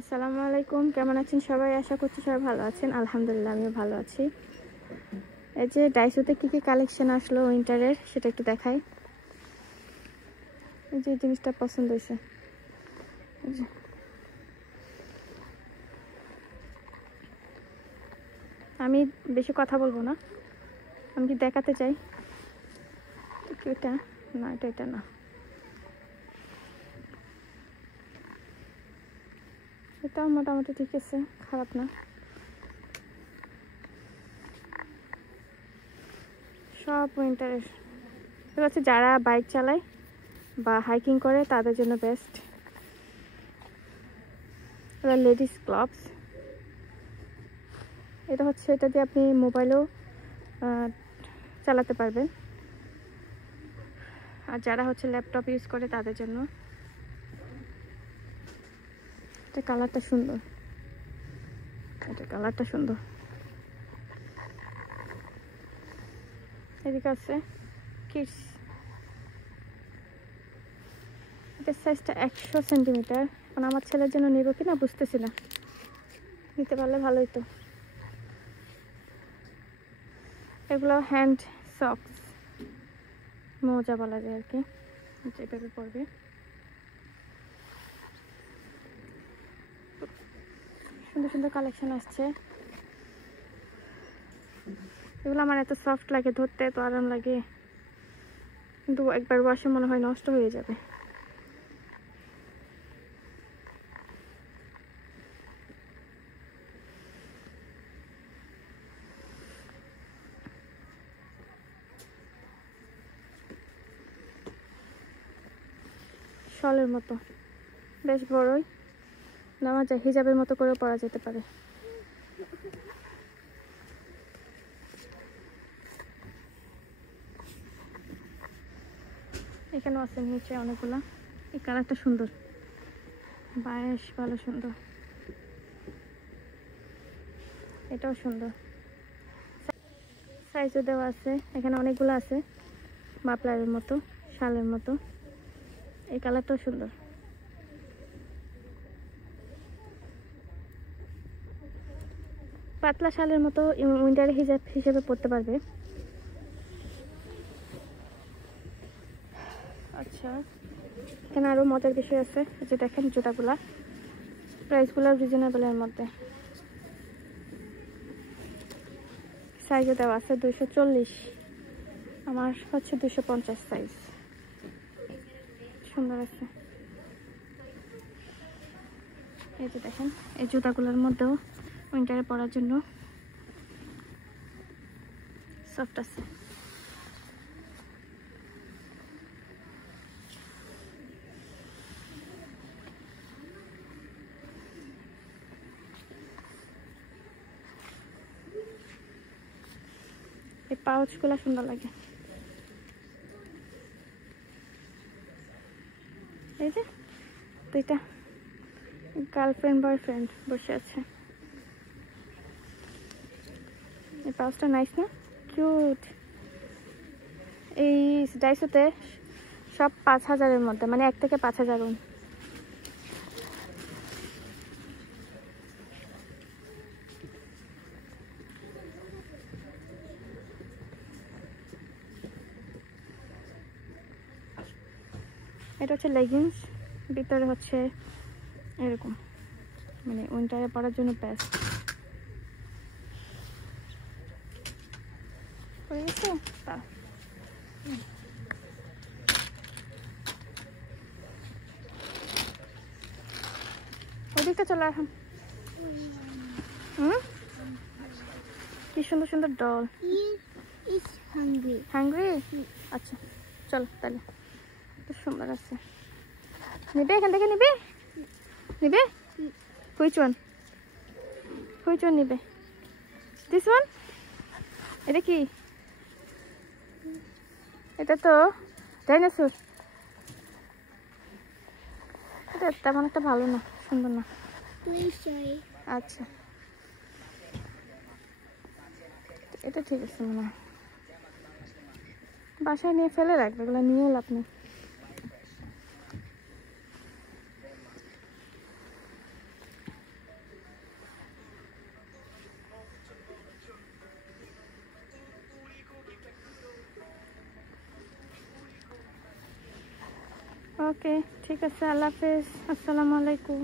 আসসালামু আলাইকুম, কেমন আছেন সবাই? আশা করছি সবাই ভালো আছেন। আলহামদুলিল্লাহ আমিও ভালো আছি। এই যে ডাইসোতে কি কি কালেকশন আসলো উইন্টারের সেটা একটু দেখাই। এই যে জিনিসটা পছন্দ হয়েছে। আমি বেশি কথা বলবো না, আমি কি দেখাতে চাই। এটা না, এটা না, এটাও মোটামুটি ঠিক আছে, খারাপ না। সব উইন্টারের এগুলো হচ্ছে যারা বাইক চালায় বা হাইকিং করে তাদের জন্য বেস্ট। এগুলো লেডিস গ্লাভস। এটা হচ্ছে, এটা দিয়ে আপনি মোবাইলও চালাতে পারবেন। আর যারা হচ্ছে ল্যাপটপ ইউজ করে তাদের জন্য। এটা কালারটা সুন্দর, এটা কালারটা সুন্দর। এদিকে আছে কিডস। এটার সাইজটা 100 সেন্টিমিটার। এখন আমার ছেলের জন্য নেব কিনা বুঝতেছি না, নিতে পারলে ভালোই তো। এগুলো হ্যান্ড সক্স, মোজা বলা যায় আর কি, যেভাবে পড়বে। সুন্দর সুন্দর কালেকশন আসছে। এগুলো আমার এত সফট লাগে, ধরতে এত আরাম লাগে, কিন্তু একবার ওয়াশে মনে হয় নষ্ট হয়ে যাবে। শলের মতো, বেশ বড়ই, নেওয়া যায়, হিজাবের মতো করেও পরা যেতে পারে। এখানেও আছে নিচে অনেকগুলা। এই কালারটা সুন্দর, বেশ ভালো সুন্দর। এটাও সুন্দর, সাইজও দেওয়া আছে। এখানে অনেকগুলো আছে, মাপলারের মতো, শালের মতো। এই কালারটাও সুন্দর। পাতলা শালের মতো উইন্টারে হিজাব হিসেবে পরতে পারবে। আচ্ছা, এখানে আরো মজার বিষয় আছে। যে দেখেন জুতাগুলা, প্রাইসগুলো রিজনেবলের মধ্যে। সাইজও দেওয়া আছে 240, আমার হচ্ছে 250 সাইজ। সুন্দর আছে। এই যে দেখেন, এই জুতাগুলোর মধ্যেও উইন্টারে পরার জন্য সফট আছে। এই পাউচগুলো সুন্দর লাগে। এই যে দুইটা গার্লফ্রেন্ড বয়ফ্রেন্ড বসে আছে। এই পাউচটা নাইস না, কিউট। এই ডাইসোতে সব 5000-এর মধ্যে, মানে 1 থেকে 5000। এটা হচ্ছে লেগিংস, ভিতরে হচ্ছে এরকম, মানে উইন্টারে পরার জন্য বেস্ট। পরে গেছে তা ওদিকটা চলে এখন। কি সুন্দর সুন্দর ডল। হাংরি? আচ্ছা চলো তাহলে, খুব সুন্দর আছে। নিবে এখান থেকে? নিবে নিবে হুইচ ওয়ান নিবে? This one? এটা কি? এটা তো ডাইনোসর। এটা তেমন একটা ভালো না, সুন্দর না। আচ্ছা এটা ঠিক আছে মনে হয়, বাসায় নিয়ে ফেলে রাখবে, এগুলো নিয়ে লাভ নেই। ওকে ঠিক আছে, আল্লাহ হাফেজ, আসসালামু আলাইকুম।